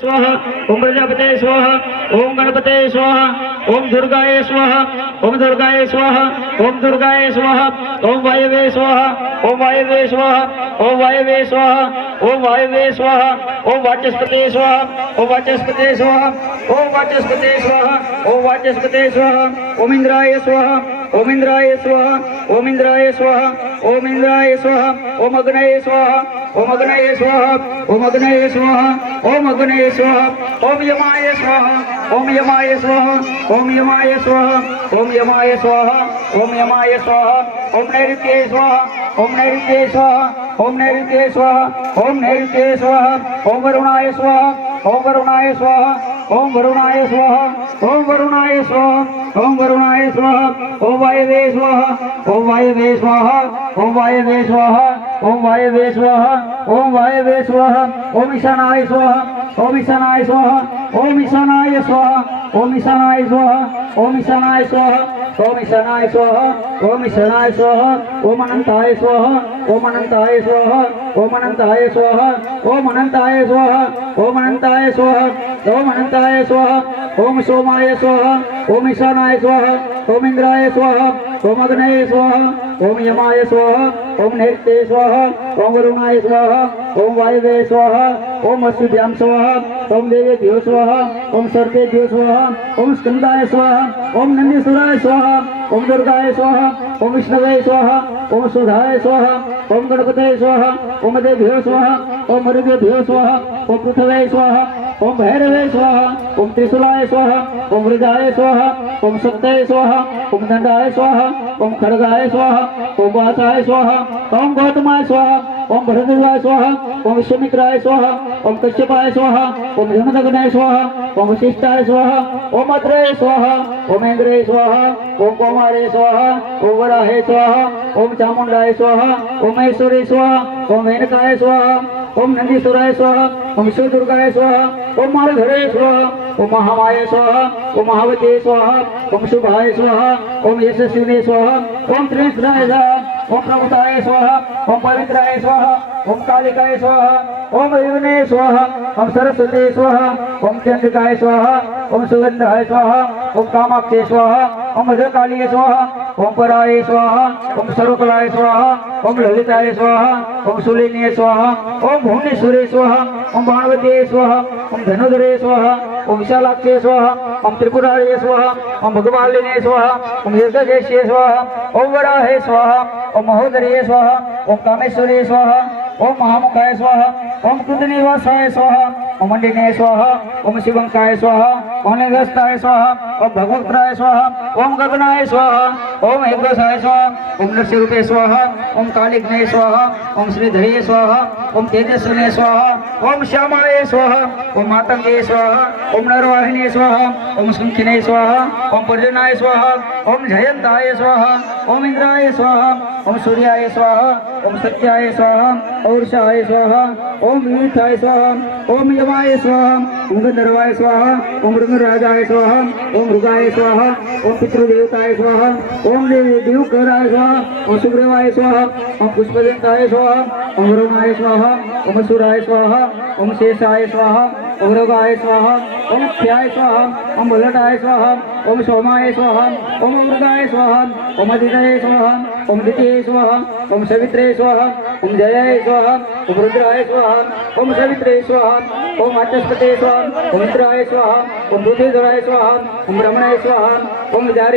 स्वाहा ओम प्रजापते स्वाहा ओम गणपते स्वाहा ओम दुर्गाय स्वाहा ओम दुर्गाय स्वाहा ओम दुर्गाय स्वाहा ओम वायवे स्वाहा ओम वायवे स्वाहा ओम वायवे स्वाहा ओम वायवे स्वाहा ओम वाचस्पते स्वाहा ओम वाचस्पते स्वाहा ओम वाचस्पते स्वाहा ओम वाचस्पते स्वाहा ओम इंद्राय स्वाहा ओम इंद्राय स्वाहा ओम इंद्राय स्वाहा ओम इंद्राय स्वाहा ओम अग्नये स्वाहा ओम अग्नये स्वाहा ओम अग्नये स्वाहा ओम अग्नये स्वाहा ओम यमाय स्वाहा ओम यमाय स्वाहा ओम यमाय स्वाहा ओम यमाय स्वाहा ओम यमाय स्वाहा ओम नैऋत्ये स्वाहा ओम नैऋत्ये स्वाहा ओम नैऋत्ये स्वाहा ओम नैऋत्ये स्वाहा ओम वरुणाय स्वाहा ओम वरुणाय स्वाहा ओम वरुणाय स्वाहा ओम वरुणाय स्वाहा ओम वरुणाय स्वाहा ओम वायवे स्वाहा ओम वायवे स्वाहा ओम वायवे स्वाहा ओम वायवे स्वाहा ओम वायवे स्वाहा ओम ईशानाय स्वाहा ओम ईशानाय स्वाहा ओम ईशानाय स्वाहा ओम ईशानाय स्वाहा ओम ईशानाय स्वाहा ओम ईशानाय स्वाहा ओम ईशानाय स्वाहा ओम अनंताय स्वाहा ओम अनंताय स्वाहा ओम अनंताय स्वाहा ओम अनंताय स्वाहा ओम अनंताय स्वाहा ओम अनंताय स्वाहा ओम सोमाय स्वाहा ओम ईशानाय स्वाहा ओम इंद्राय स्वाहा ओम अग्नये स्वाहा ओम यमाय स्वाहा ओम नैऋत्ये स्वाहा ओम वरुणाय स्वाहा ओम वायवे स्वाहा ओम अश्विभ्यां स्वाहा ओम देवेभ्यो स्वाहा ओम सर्पेभ्यो स्वाहा ओम स्कंदाय स्वाहा ओम नंदीश्वराय स्वाहा ओम दुर्गाय स्वाहा ओम विष्णवे स्वाहा ओम सुधाय स्वाहा ओम गणपते स्वाहा ओम देभ्यो स्वाहा ओम मरुदेभ्यो स्वाहा ओम पृथ्वे स्वाहा ओम भैरवे स्वाहा ओम त्रिशूलाय स्वाहा ओम वृजाय स्वाहा ओम सत्ये स्वाहा ओम दंडाय स्वाहा ओम खड्गाय स्वाहा ओम वासाय स्वाहा ओम गौतमाय स्वाहा ओम भरद्वाजाय स्वाहा ओम विश्वामित्राय स्वाहा ओम कश्यपाय स्वाहा ओम जमदग्नाय स्वाहा ओम वशिष्ठाय स्वाहा ओम अत्रेय स्वाहा ओम इंद्राय स्वाहा ओम कौमारे स्वाहा ओम वराहे स्वाहा ओम चामुंडाय स्वाहा ओम महेश्वरी स्वाहा ओम मेनकाय स्वाहा ओम नंदीश्वराय स्वाहा ओम शिवदुर्गाय स्वाहा ओम मालधरे स्वाहा ओम महामाय स्वाहा ओम महावते स्वाहा ओम शुभाय स्वाहा ओम यशस्विने स्वाहा ओम त्रिनेत्राय स्वाहा ओम प्रभुताय स्वाहा ओम पवित्राय स्वाहा ओम कालिकाय स्वाहा ओम युवने स्वाहा ओम सरस्वती स्वाहा ओम चंद्रिकाय स्वाहा ओम सुगंधाय स्वाहा ओम कामाक्षे स्वाहा ओम भद्रकालीय स्वाहा ओम पराय स्वाहा ओम सर्वकलाय स्वाहा ओम ललिताय स्वाहा ओम शूलिनी स्वाहा ओम भुवनेश्वरी स्वाहा ओम बाणवती स्वाहा ओम धनुधरे स्वाहा ओम विशालाक्षे स्वाहा ओम त्रिपुरारी स्वाहा ओम भगवालिनी स्वाहा ओम दीर्घकेश्ये स्वाहा ओम वराहे स्वाहा ओम महोदरी स्वाहा ओम कामेश्वरी स्वाहा ओम महामुखाय स्वाहा ओम कुंदनिवासाय स्वाहा ओम मंडिने स्वाहा ओम शिवंकाय स्वाहा ओम निगस्ताय स्वाहा ओम भगवत्राय स्वाहा ओम गगनाय स्वाहा ओम हेमरसाय स्वाहा ओम नरसिंहरूपे स्वाहा ओम कालिग्ने स्वाहा ओम श्रीधरे स्वाहा ओम तेजस्विने स्वाहा ओम श्यामाय स्वाहा ओम मातंगे स्वाहा ओम नरवाहिनी स्वाहा ओम शंखिने स्वाहा ओम पर्जनाय स्वाहा ओम जयंताय स्वाहा ओम इंद्राय स्वाहा ओम सूर्याय स्वाहा ओम सत्याय स्वाहा और्षाय स्वाहा ओम विविधाय स्वाहा ओम यमाय स्वाहा ओम गंधर्वाय स्वाहा ओम मृगराजाय स्वाहा ओम मृगाय स्वाहा ओम पितृदेवताय स्वाहा ओम देवकराय स्वाहा ओम सुग्रीवाय स्वाहा ओम पुष्पदंताय स्वाहा ओम वरुणाय स्वाहा ओम असुराय स्वाहा ओम शेषाय स्वाहा ओम रगाय स्वाहा ओम क्षयाय स्वाहा ओम बलटाय स्वाहा ओम सोमाय स्वाहा ओम मृगाय स्वाहा ओम अदितये स्वाहा ओम द्वितीये स्वाहा ओम सवित्रे स्वाहा ओम जयाय स्वाहा ओम रुद्राय स्वाहा ओम सवित्रे स्वाहा ओम वाचस्पते स्वाहा ओम इंद्राय स्वाहा ओम बुद्धिधराय स्वाहा ओम रमणाय स्वाहा ओम विदारे